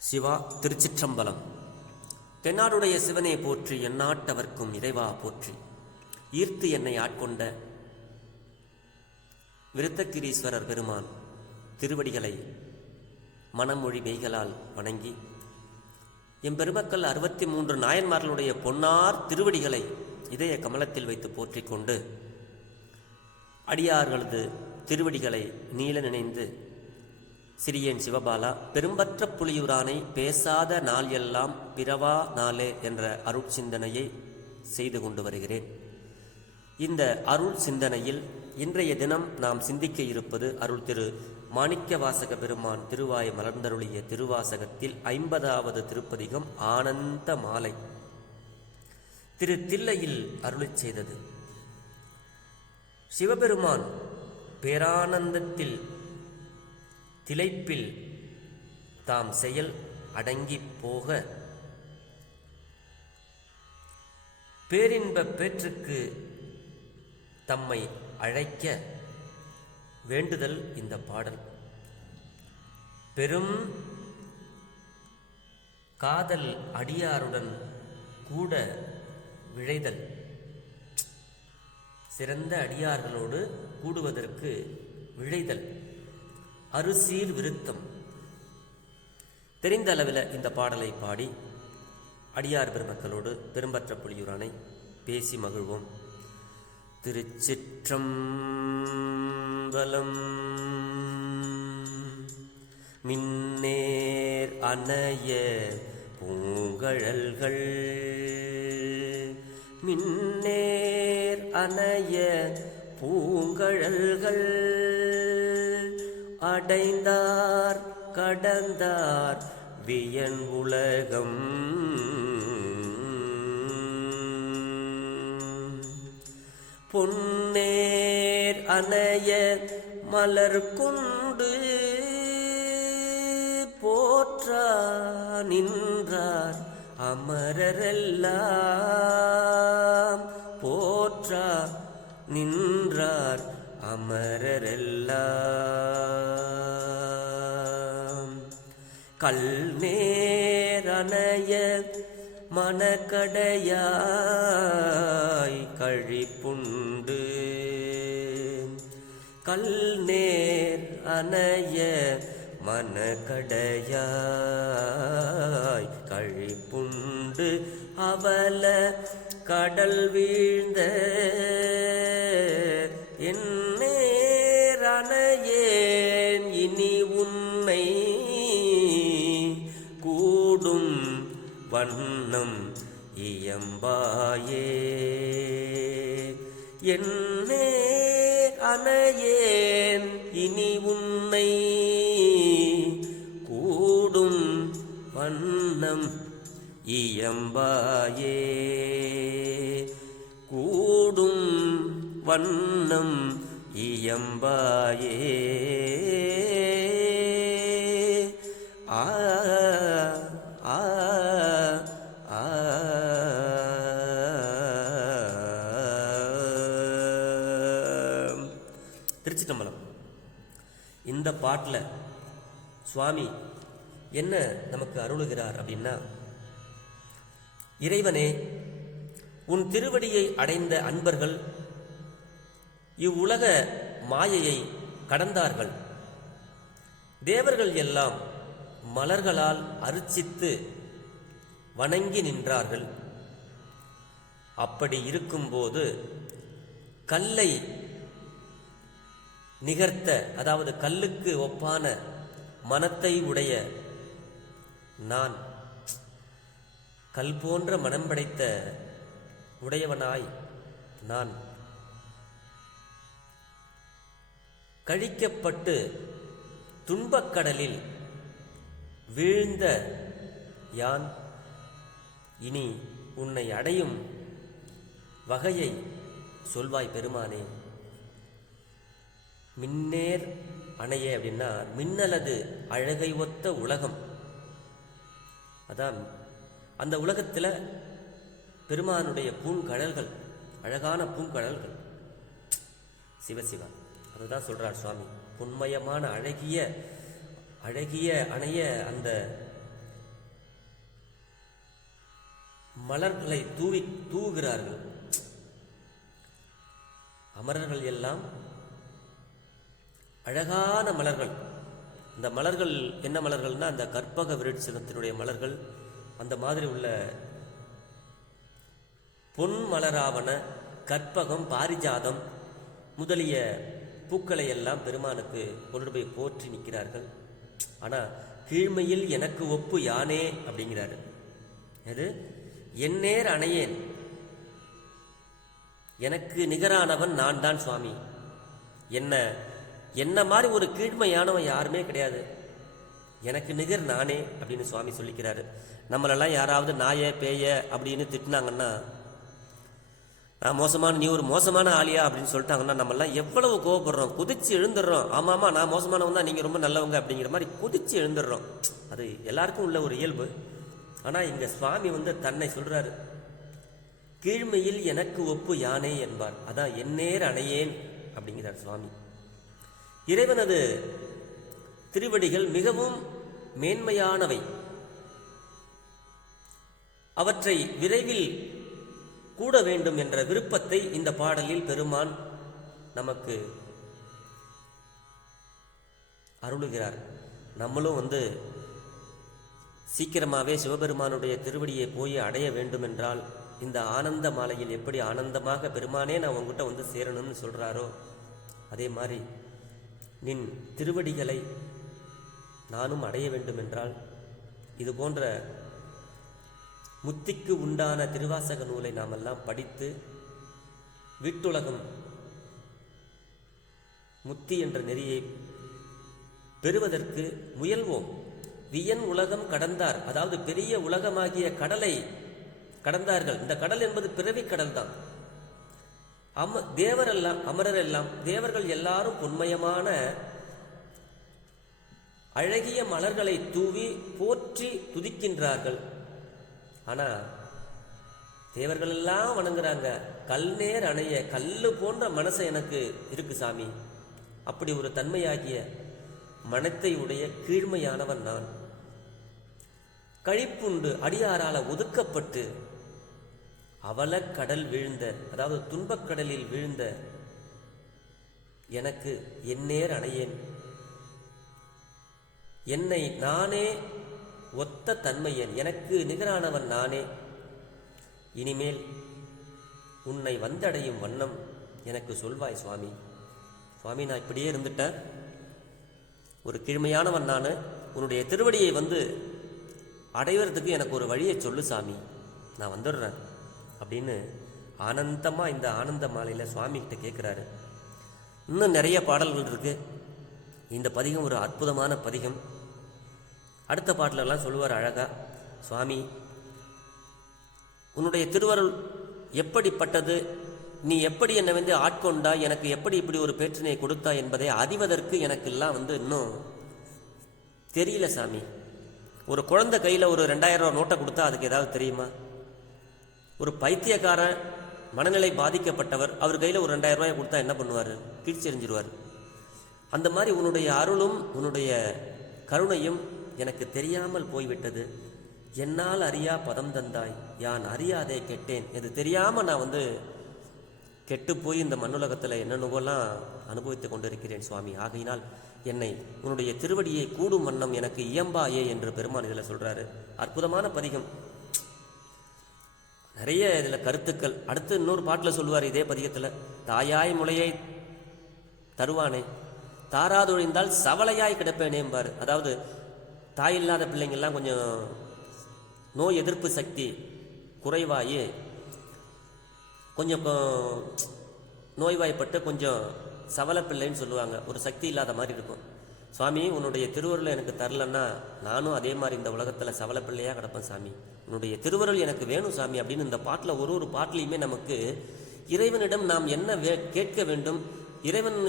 சிவா திருச்சிற்றம்பலம். தென்னாடுடைய சிவனே போற்றி எந்நாட்டவர்க்கும் இறைவா போற்றி. ஈர்த்து என்னை ஆட்கொண்ட விருத்தகிரீஸ்வரர் பெருமான் திருவடிகளை மனமொழி மெய்களால் வணங்கி எம்பெருமக்கள் அறுபத்தி மூன்று நாயன்மார்களுடைய பொன்னார் திருவடிகளை இதய கமலத்தில் வைத்து போற்றிக் கொண்டு அடியார்களது திருவடிகளை நீல நினைந்து சிறியேன் சிவபாலா பெரும்பற்ற புலியூரானை பேசாத நாள் எல்லாம் பிறவா நாளே என்ற அருள் சிந்தனையை செய்து கொண்டு வருகிறேன். இந்த அருள் சிந்தனையில் இன்றைய தினம் நாம் சிந்திக்க இருப்பது அருள் திரு மாணிக்க வாசக பெருமான் திருவாய் மலர்ந்தருளிய திருவாசகத்தில் ஐம்பதாவது திருப்பதிகம் ஆனந்த மாலை. திரு தில்லையில் அருளிச் செய்தது. சிவபெருமான் பேரானந்தத்தில் திளைப்பில் தாம் செயல் அடங்கிப் போக பேரின்ப பேற்றுக்கு தம்மை அழைக்க வேண்டுதல் இந்த பாடல். பெரும் காதல் அடியாருடன் கூட விழைதல். சிறந்த அடியார்களோடு கூடுவதற்கு விழைதல். அருசீர் விருத்தம். தெரிந்த அளவில் இந்த பாடலை பாடி அடியார் பெருமக்களோடு பெரும்பற்ற புலியூரானை பேசி மகிழ்வோம். திருச்சிற்றம்பலம் மின்னேர் அணைய பூங்கழல்கள். மின்னேர் அணைய பூங்கழல்கள். அடைந்தார் கடந்தார் வியன் உலகம். பொன்னேர் அணைய மலர் கொண்டு போற்றா நின்றார் அமரரெல்லாம். போற்றா நின்றார் அமரெல்லாம் கல் நேரணைய மனக்கடையாய் கழிப்புண்டு. கல் நேர் அணைய மனக்கடையாய் கழிப்புண்டு. அவல கடல் வீழ்ந்த என் வண்ணம் இயம்பாயே. என்னே அணையேன் இனி உன்னை. கூடும் வண்ணம் இயம்பாயே. கூடும் வண்ணம் இயம்பாயே. இந்த பாட்டில் சுவாமி என்ன நமக்கு அருளுகிறார்? அப்படின்னா இறைவனே உன் திருவடியை அடைந்த அன்பர்கள் இவ்வுலக மாயையை கடந்தார்கள். தேவர்கள் எல்லாம் மலர்களால் அர்ச்சித்து வணங்கி நின்றார்கள். அப்படி இருக்கும்போது கல்லை நிகர்த்த அதாவது கல்லுக்கு ஒப்பான மனத்தை உடைய நான் கல் போன்ற மனம் படைத்த உடையவனாய் நான். கழிக்கப்பட்டு துன்பக்கடலில் வீழ்ந்த யான் இனி உன்னை அடையும் வகையை சொல்வாய் பெருமானே. மின்னேர் அணைய அப்படின்னா மின்னலது அழகை ஒத்த உலகம். அதான் அந்த உலகத்தில் பெருமானுடைய பூங்கடல்கள் அழகான பூங்கடல்கள். சிவசிவா அதுதான் சொல்கிறார் சுவாமி. புண்மயமான அழகிய அழகிய அணைய அந்த மலர்களை தூவி தூவுகிறார்கள். அமரர்கள் எல்லாம் அழகான மலர்கள். இந்த மலர்கள் என்ன மலர்கள்னா அந்த கற்பக விருட்சத்தினுடைய மலர்கள் அந்த மாதிரி உள்ள பொன் மலராவன கற்பகம் பாரிஜாதம் முதலிய பூக்களை எல்லாம் பெருமானுக்கு கொண்டு போய் போற்றி நிற்கிறார்கள். ஆனால் கீழ்மையில் எனக்கு ஒப்பு யானே அப்படிங்கிறாரு. எது? என்னேர் அணையேன். எனக்கு நிகரானவன் நான் தான் சுவாமி. என்ன என்ன மாதிரி ஒரு கீழ்மையானவன் யாருமே கிடையாது. எனக்கு நிகர் நானே அப்படின்னு சுவாமி சொல்லிக்கிறாரு. நம்மளெல்லாம் யாராவது நாய பேய அப்படின்னு திட்டினாங்கன்னா நான் மோசமான நீ ஒரு மோசமான ஆளியா அப்படின்னு சொல்லிட்டாங்கன்னா நம்மளாம் எவ்வளவு கோவப்படுறோம். குதிச்சு எழுந்துடுறோம். ஆமாம் ஆமாம் நான் மோசமானவன் தான் நீங்கள் ரொம்ப நல்லவங்க அப்படிங்கிற மாதிரி குதிச்சு எழுந்துடுறோம். அது எல்லாருக்கும் உள்ள ஒரு இயல்பு. ஆனால் இங்கே சுவாமி வந்து தன்னை சொல்கிறாரு கீழ்மையில் எனக்கு ஒப்பு யானே என்பார். அதான் எந்நேர் அணையேன் அப்படிங்கிறார் சுவாமி. இறைவனது திருவடிகள் மிகவும் மேன்மையானவை. அவற்றை விரைவில் கூட வேண்டும் என்ற விருப்பத்தை இந்த பாடலில் பெருமான் நமக்கு அருளுகிறார். நம்மளும் வந்து சீக்கிரமாகவே சிவபெருமானுடைய திருவடியை போய் அடைய வேண்டும் என்றால் இந்த ஆனந்த மாலையில் எப்படி ஆனந்தமாக பெருமானே நான் உங்ககிட்ட வந்து சேரணும்னு சொல்கிறாரோ அதே மாதிரி நின் திருவடிகளை நானும் அடைய வேண்டுமென்றால் இது போன்ற முத்திக்கு உண்டான திருவாசக நூலை நாமெல்லாம் படித்து வீட்டுலகம் முத்தி என்ற நெறியை பெறுவதற்கு முயல்வோம். வியன் உலகம் கடந்தார். அதாவது பெரிய உலகமாகிய கடலை கடந்தார்கள். இந்த கடல் என்பது பிறவி கடல் தான் அம தேவரெல்லாம் அமரர் எல்லாம் தேவர்கள் எல்லாரும் பொன்மயமான அழகிய மலர்களை தூவி போற்றி துதிக்கின்றார்கள். ஆனா தேவர்கள் எல்லாம் வணங்குறாங்க. கல் நேர் அணைய கல்லு போன்ற மனசு எனக்கு இருக்கு சாமி. அப்படி ஒரு தன்மையாகிய மனத்தை உடைய கீழ்மையானவன் நான். கழிப்புண்டு அடியாரால ஒதுக்கப்பட்டு அவல கடல் வீழ்ந்த அதாவது துன்பக் கடலில் வீழ்ந்த எனக்கு எந்நேர் அணையேன். என்னை நானே ஒத்த தன்மையன். எனக்கு நிகரானவன் நானே. இனிமேல் உன்னை வந்தடையும் வண்ணம் எனக்கு சொல்வாய் சுவாமி. சுவாமி நான் இப்படியே இருந்துட்டேன். ஒரு கீழ்மையானவன் நான். உன்னுடைய திருவடியை வந்து அடைவதற்கு எனக்கு ஒரு வழியை சொல்லு சாமி. நான் வந்துடுறேன். அப்படின்னு ஆனந்தமாக இந்த ஆனந்த மாலையில் சுவாமிகிட்ட கேட்குறாரு இன்னும் நிறைய பாடல்கள் இருக்குது இந்த பதிகம் ஒரு அற்புதமான பதிகம். அடுத்த பாட்டிலெல்லாம் சொல்லுவார் அழகா சுவாமி உன்னுடைய திருவருள் எப்படிப்பட்டது? நீ எப்படி என்னை வந்து ஆட்கொண்டா? எனக்கு எப்படி இப்படி ஒரு பேற்றினை கொடுத்தா என்பதை அறிவதற்கு எனக்கெல்லாம் வந்து இன்னும் தெரியல சாமி. ஒரு குழந்தை கையில் ஒரு ரெண்டாயிரம் ரூபா நோட்டை கொடுத்தா அதுக்கு ஏதாவது தெரியுமா? ஒரு பைத்தியக்காரன் மனநிலை பாதிக்கப்பட்டவர் அவர் கையில் ஒரு ரெண்டாயிரம் ரூபாய் கொடுத்தா என்ன பண்ணுவார்? கிழிச்செறிஞ்சிருவார் அந்த மாதிரி உன்னுடைய அருளும் உன்னுடைய கருணையும் எனக்கு தெரியாமல் போய்விட்டது. என்னால் அறியா பதம் தந்தாய். யான் அறியாதே கெட்டேன். இது தெரியாமல் நான் வந்து கெட்டு போய் இந்த மண்ணுலகத்தில் என்னென்னவோலாம் அனுபவித்துக் கொண்டிருக்கிறேன் சுவாமி. ஆகையினால் என்னை உன்னுடைய திருவடியை கூடும் வண்ணம் எனக்கு இயம்பாயே என்று பெருமான் இதில் சொல்கிறாரு அற்புதமான பதிகம். நிறைய இதில் கருத்துக்கள். அடுத்து இன்னொரு பாட்டில் சொல்லுவார் இதே பதிகத்தில் தாயாய் முளையை தருவானே தாராதொழிந்தால் சவலையாய் கிடப்பேனேம்பார் அதாவது தாய் இல்லாத பிள்ளைங்கள்லாம் கொஞ்சம் நோய் எதிர்ப்பு சக்தி குறைவாகி கொஞ்சம் நோய்வாய்ப்பட்டு கொஞ்சம் சவல பிள்ளைன்னு சொல்லுவாங்க. ஒரு சக்தி இல்லாத மாதிரி இருக்கும். சுவாமி உன்னுடைய திருவருள் எனக்கு தரலன்னா நானும் அதே மாதிரி இந்த உலகத்தில் சவலப்பிள்ளையாக கிடப்பேன் சாமி. உன்னுடைய திருவருள் எனக்கு வேணும் சாமி அப்படின்னு இந்த பாட்டில் ஒரு ஒரு பாட்டிலையுமே நமக்கு இறைவனிடம் நாம் என்ன வே கேட்க வேண்டும் இறைவன்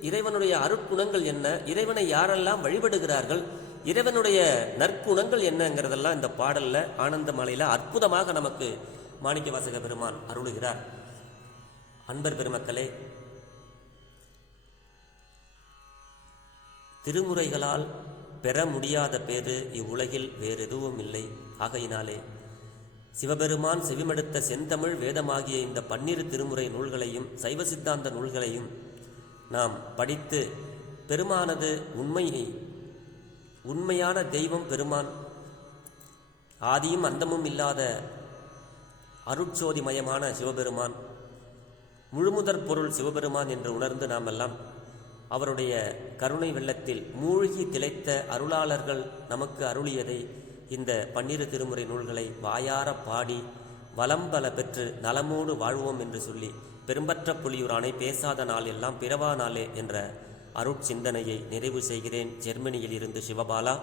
இறைவனுடைய அருட்குணங்கள் என்ன இறைவனை யாரெல்லாம் வழிபடுகிறார்கள் இறைவனுடைய நற்குணங்கள் என்னங்கிறதெல்லாம் இந்த பாடலில் ஆனந்த மலையில் அற்புதமாக நமக்கு மாணிக்க வாசக பெருமான் அருளுகிறார். அன்பர் பெருமக்களே திருமுறைகளால் பெற முடியாத பேறு இவ்வுலகில் வேறெதுவும் இல்லை ஆகையினாலே சிவபெருமான் செவிமடுத்த செந்தமிழ் வேதமாகிய இந்த பன்னிரு திருமுறை நூல்களையும் சைவ சித்தாந்த நூல்களையும் நாம் படித்து பெருமானது உண்மையை உண்மையான தெய்வம் பெருமான் ஆதியும் அந்தமும் இல்லாத அருட்சோதிமயமான சிவபெருமான் முழுமுதற் பொருள் சிவபெருமான் என்று உணர்ந்து நாம் எல்லாம் அவருடைய கருணை வெள்ளத்தில் மூழ்கி திளைத்த அருளாளர்கள் நமக்கு அருளியதை இந்த பன்னிரு திருமுறை நூல்களை வாயார பாடி வலம் பல பெற்று நலமோடு வாழ்வோம் என்று சொல்லி பெரும்பற்ற புலியூரானை பேசாத நாள் எல்லாம் பிறவா நாளே என்ற அருட்சிந்தனையை நிறைவு செய்கிறேன் ஜெர்மனியில் இருந்து சிவபாலா.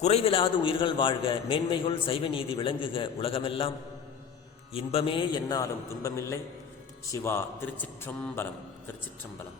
குறைவிலாது உயிர்கள் வாழ்க மேன்மைகள் சைவ நீதி விளங்குக உலகமெல்லாம். இன்பமே என்னாலும் துன்பமில்லை. சிவா திருச்சிற்றம்பலம் திருச்சிற்றம்பலம்.